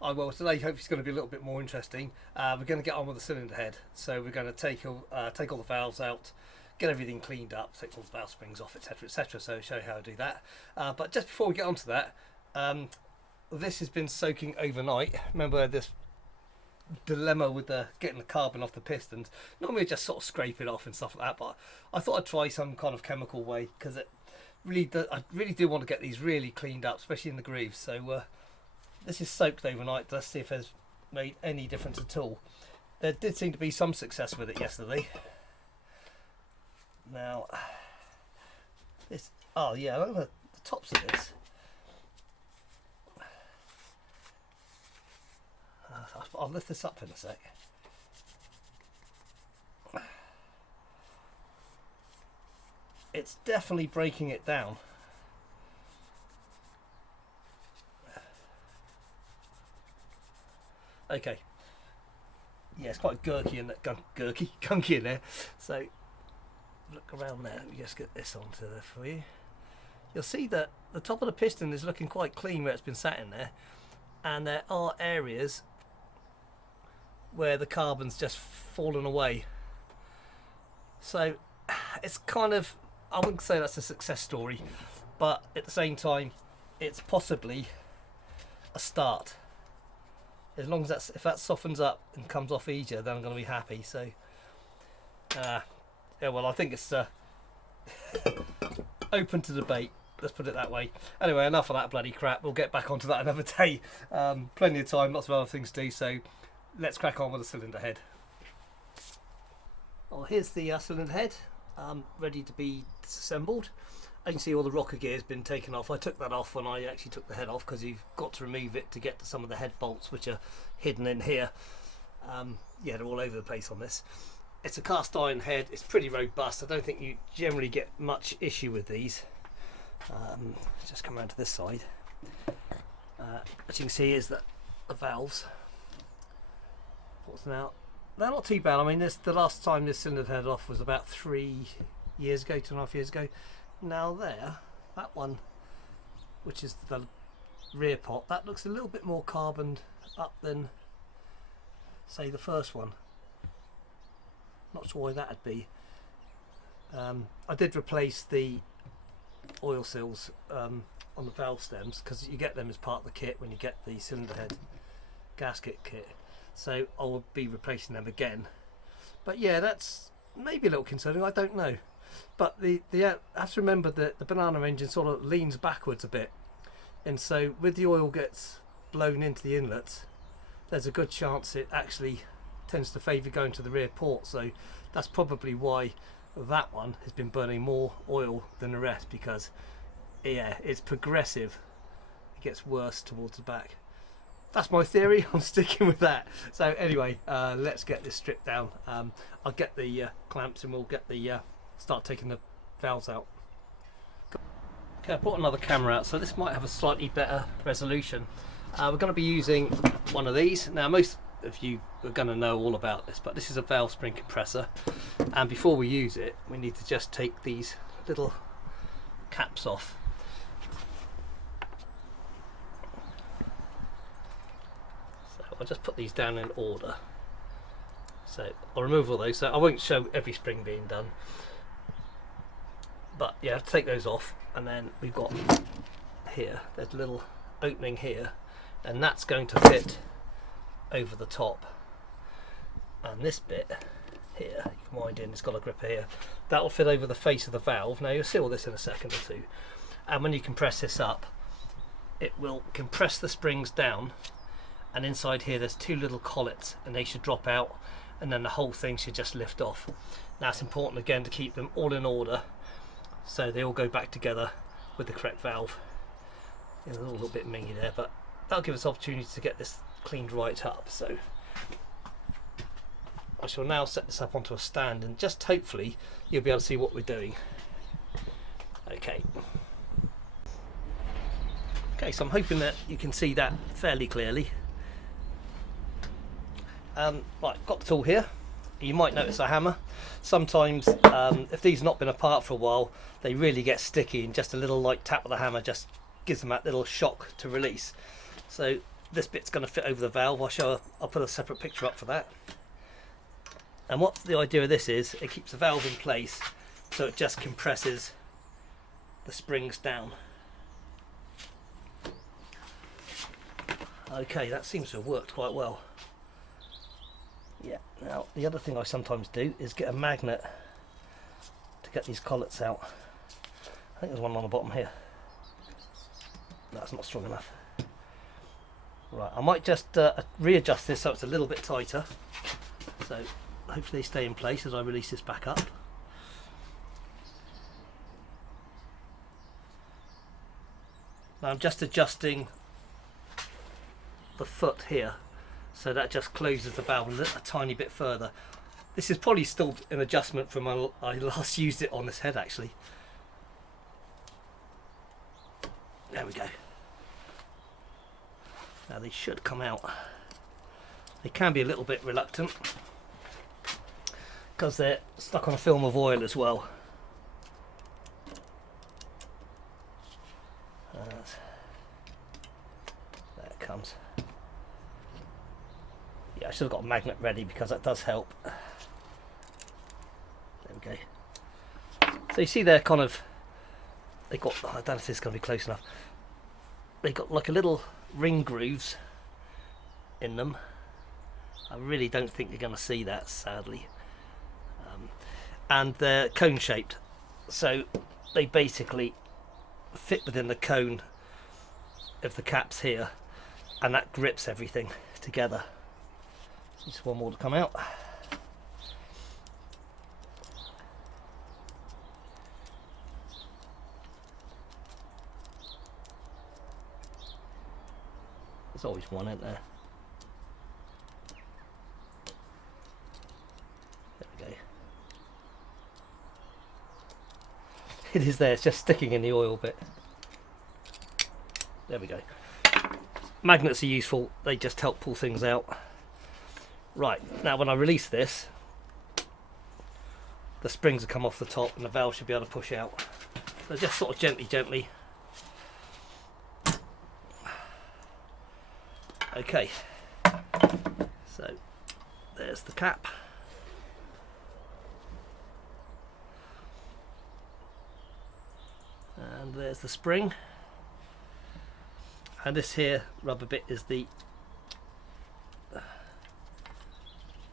I will. Today hopefully it's going to be a little bit more interesting. We're going to get on with the cylinder head. So we're going to take all the valves out, get everything cleaned up, take all the valve springs off, etc., etc. So show you how to do that. But just before we get onto that, this has been soaking overnight. Remember this dilemma with getting the carbon off the pistons? Normally we just sort of scrape it off and stuff like that, but I thought I'd try some kind of chemical way because I really do want to get these really cleaned up, especially in the grooves. So this is soaked overnight. Let's see if it's made any difference at all. There did seem to be some success with it yesterday. Now, oh yeah, look at the tops of this. I'll lift this up in a sec. It's definitely breaking it down. Okay. Yeah, it's quite gurky and gunky in there. So look around there. Let me just get this onto there for you. You'll see that the top of the piston is looking quite clean where it's been sat in there, and there are areas where the carbon's just fallen away. So it's kind of, I wouldn't say that's a success story, but at the same time it's possibly a start. As long as if that softens up and comes off easier, then I'm going to be happy. So yeah, well, I think it's open to debate, let's put it that way. Anyway, enough of that bloody crap. We'll get back onto that another day. Plenty of time, lots of other things to do, so let's crack on with the cylinder head. Well, here's the cylinder head, ready to be disassembled. You can see all the rocker gear has been taken off. I took that off when I actually took the head off, because you've got to remove it to get to some of the head bolts which are hidden in here. Yeah, they're all over the place on this. It's a cast iron head. It's pretty robust. I don't think you generally get much issue with these. Just come around to this side. What you can see is that the valves, now they're not too bad. I mean, the last time this cylinder head off was about 3 years ago, 2.5 years ago. Now that one, which is the rear pot, that looks a little bit more carboned up than, say, the first one. Not sure why that'd be. I did replace the oil seals on the valve stems, because you get them as part of the kit when you get the cylinder head gasket kit. So I will be replacing them again. But yeah, that's maybe a little concerning, I don't know. But I have to remember that the banana engine sort of leans backwards a bit, and so with the oil gets blown into the inlets, there's a good chance it actually tends to favour going to the rear port. So that's probably why that one has been burning more oil than the rest, because yeah, it's progressive. It gets worse towards the back. That's my theory. I'm sticking with that. So anyway, let's get this stripped down. I'll get the clamps and we'll get the start taking the valves out. Okay, I brought another camera out, so this might have a slightly better resolution. We're going to be using one of these. Now, most of you are going to know all about this, but this is a valve spring compressor, and before we use it, we need to just take these little caps off. So I'll just put these down in order. So I'll remove all those, so I won't show every spring being done. But yeah, I have to take those off, and then we've got here, there's a little opening here, and that's going to fit over the top. And this bit here, you can wind in, it's got a gripper here, that will fit over the face of the valve. Now you'll see all this in a second or two, and when you compress this up, it will compress the springs down, and inside here there's two little collets, and they should drop out, and then the whole thing should just lift off. Now it's important again to keep them all in order, so they all go back together with the correct valve. It's a little bit mingy there, but that'll give us opportunity to get this cleaned right up. So I shall now set this up onto a stand, and just hopefully you'll be able to see what we're doing. Okay, so I'm hoping that you can see that fairly clearly. Right, got the tool here. You might notice a hammer. Sometimes if these have not been apart for a while, they really get sticky, and just a little light tap of the hammer just gives them that little shock to release. So this bit's going to fit over the valve. I'll put a separate picture up for that. And what the idea of this is, it keeps the valve in place, so it just compresses the springs down. Okay, that seems to have worked quite well. Yeah, now the other thing I sometimes do is get a magnet to get these collets out. I think there's one on the bottom here. That's not strong enough. Right, I might just readjust this so it's a little bit tighter. So hopefully they stay in place as I release this back up. Now I'm just adjusting the foot here, so that just closes the valve a tiny bit further. This is probably still an adjustment from when I last used it on this head actually. There we go. Now they should come out. They can be a little bit reluctant because they're stuck on a film of oil as well. There it comes. Yeah, I should have got a magnet ready because that does help. There we go. So you see they're kind of, they got, I don't know if this is going to be close enough. They got like a little ring grooves in them. I really don't think you're going to see that, sadly. And they're cone shaped, so they basically fit within the cone of the caps here, and that grips everything together. Just one more to come out. There's always one, isn't there? There we go. It is there, it's just sticking in the oil bit. There we go. Magnets are useful, they just help pull things out. Right, now when I release this, the springs will come off the top and the valve should be able to push out. So just sort of gently. Okay, so there's the cap. And there's the spring. And this here rubber bit is the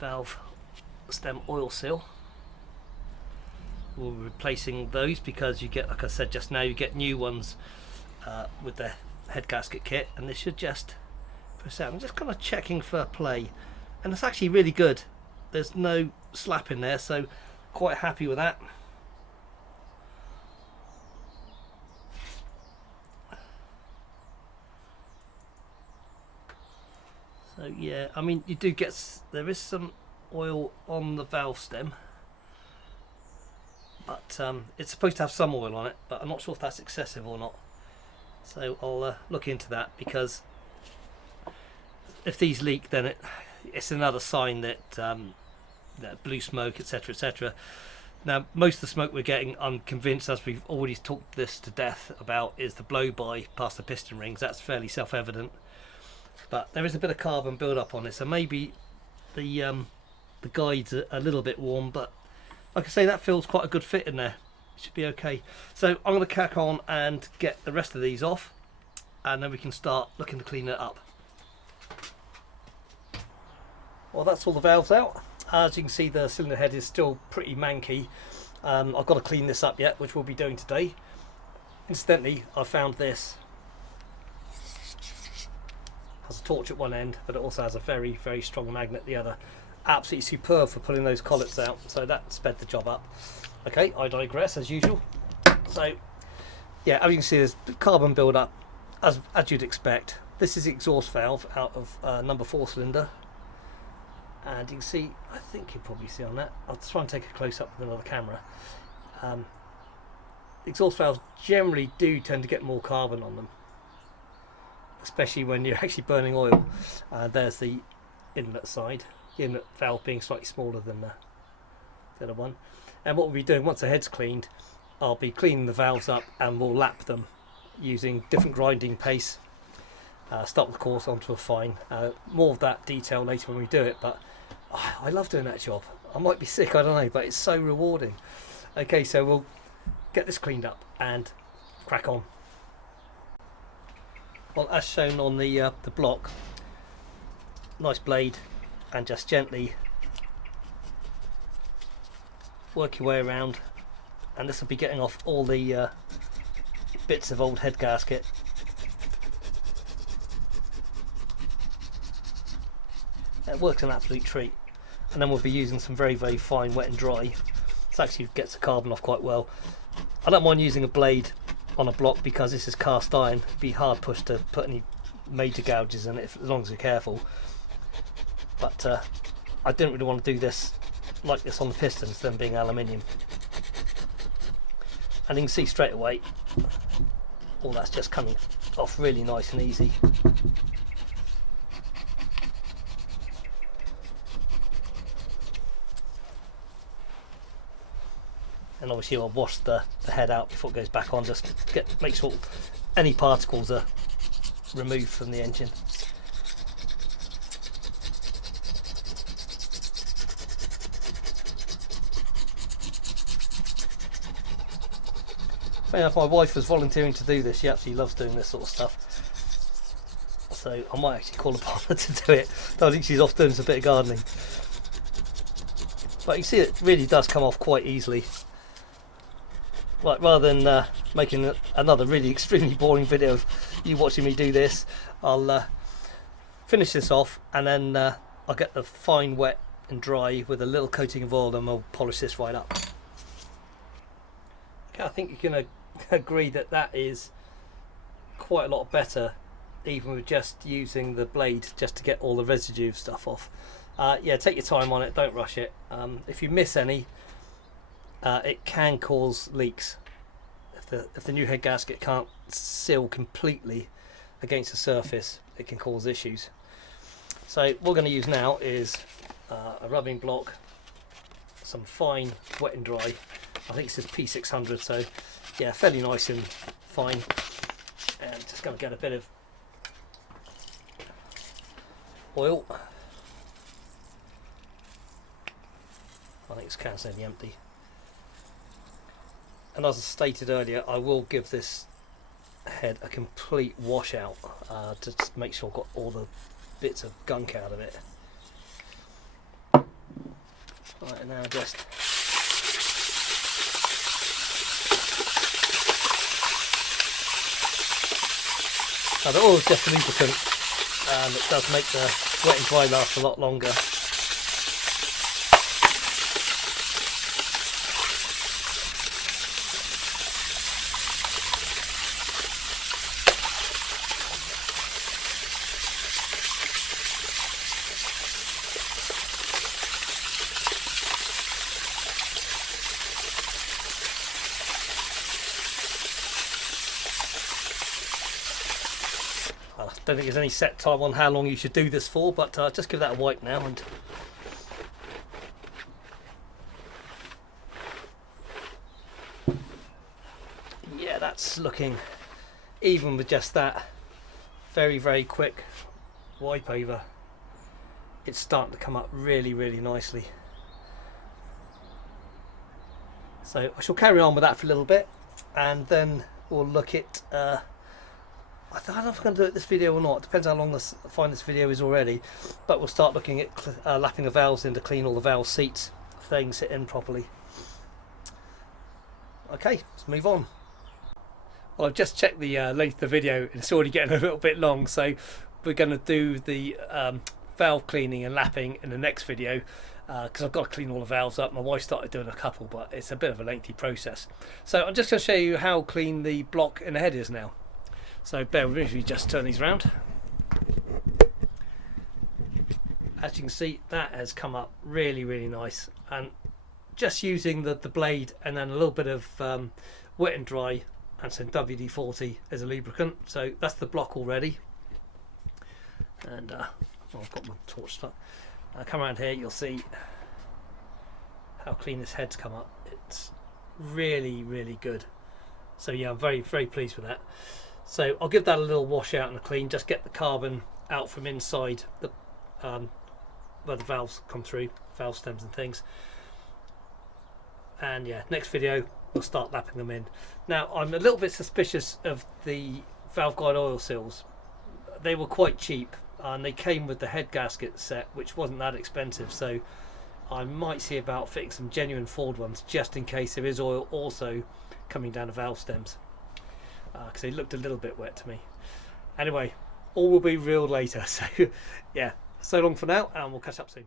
valve stem oil seal. We'll be replacing those because you get, like I said just now, you get new ones with the head gasket kit, and this should just press out. I'm just kind of checking for play, and it's actually really good. There's no slap in there, so quite happy with that. So yeah, I mean you do get, there is some oil on the valve stem, but it's supposed to have some oil on it, but I'm not sure if that's excessive or not. So I'll look into that, because if these leak, then it's another sign that, that blue smoke, etc, etc. Now most of the smoke we're getting, I'm convinced, as we've already talked this to death about, is the blow by past the piston rings. That's fairly self-evident, but there is a bit of carbon build up on it, so maybe the guides are a little bit warm, but like I say, that feels quite a good fit in there. It should be okay. So I'm going to crack on and get the rest of these off, and then we can start looking to clean it up. Well, that's all the valves out. As you can see, the cylinder head is still pretty manky. I've got to clean this up yet, which we'll be doing today. Incidentally, I found this. Has a torch at one end, but it also has a very, very strong magnet at the other. Absolutely superb for pulling those collets out, so that sped the job up. Okay, I digress as usual. So yeah, as you can see, there's carbon build up as you'd expect. This is the exhaust valve out of number 4 cylinder, and you can see, I think you probably see on that, I'll try and take a close up with another camera. Exhaust valves generally do tend to get more carbon on them, especially when you're actually burning oil. There's the inlet side, the inlet valve being slightly smaller than the other one. And what we'll be doing, once the head's cleaned, I'll be cleaning the valves up and we'll lap them using different grinding paste. start with coarse onto a fine. More of that detail later when we do it, but I love doing that job. I might be sick, I don't know, but it's so rewarding. Okay, so we'll get this cleaned up and crack on. Well, as shown on the block, nice blade, and just gently work your way around, and this will be getting off all the bits of old head gasket. It works an absolute treat. And then we'll be using some very, very fine wet and dry. This actually gets the carbon off quite well. I don't mind using a blade on a block because this is cast iron. It'd be hard pushed to put any major gouges in it as long as you're careful. But I didn't really want to do this like this on the pistons, them being aluminium. And you can see straight away all that's just coming off really nice and easy. And obviously I'll wash the head out before it goes back on, just to make sure any particles are removed from the engine. Funny enough, my wife was volunteering to do this. She absolutely loves doing this sort of stuff. So I might actually call upon her to do it. I think she's off doing a bit of gardening. But you see it really does come off quite easily. Like, rather than making another really extremely boring video of you watching me do this, I'll finish this off, and then I'll get the fine wet and dry with a little coating of oil, and we'll polish this right up. Okay, I think you're going to agree that that is quite a lot better, even with just using the blade just to get all the residue stuff off. Yeah, take your time on it, don't rush it. If you miss any, it can cause leaks. If the new head gasket can't seal completely against the surface, it can cause issues. So what we're going to use now is a rubbing block, some fine wet and dry. I think this is P600, so yeah, fairly nice and fine. And just going to get a bit of oil. I think this can's nearly empty. And as I stated earlier, I will give this head a complete wash out to make sure I've got all the bits of gunk out of it. Right, now just now the oil is just a lubricant, and it does make the wet and dry last a lot longer. I don't think there's any set time on how long you should do this for, but just give that a wipe now. And yeah, that's looking, even with just that very, very quick wipe over, it's starting to come up really, really nicely. So I shall carry on with that for a little bit, and then we'll look at I don't know if I'm going to do it this video or not. It depends how long I find this video is already. But we'll start looking at lapping the valves in to clean all the valve seats, things sit in properly. Okay, let's move on. Well, I've just checked the length of the video, and it's already getting a little bit long. So we're going to do the valve cleaning and lapping in the next video, because I've got to clean all the valves up. My wife started doing a couple, but it's a bit of a lengthy process. So I'm just going to show you how clean the block in the head is now. So bear with me if you just turn these around. As you can see, that has come up really, really nice. And just using the blade and then a little bit of wet and dry and some WD-40 as a lubricant. So that's the block already. And I've got my torch stuck. Come around here, you'll see how clean this head's come up. It's really, really good. So yeah, I'm very, very pleased with that. So I'll give that a little wash out and a clean, just get the carbon out from inside the where the valves come through, valve stems and things. And yeah, next video we'll start lapping them in. Now I'm a little bit suspicious of the valve guide oil seals. They were quite cheap and they came with the head gasket set, which wasn't that expensive, so I might see about fitting some genuine Ford ones just in case there is oil also coming down the valve stems, because they looked a little bit wet to me. Anyway, all will be real later, so yeah, so long for now and we'll catch up soon.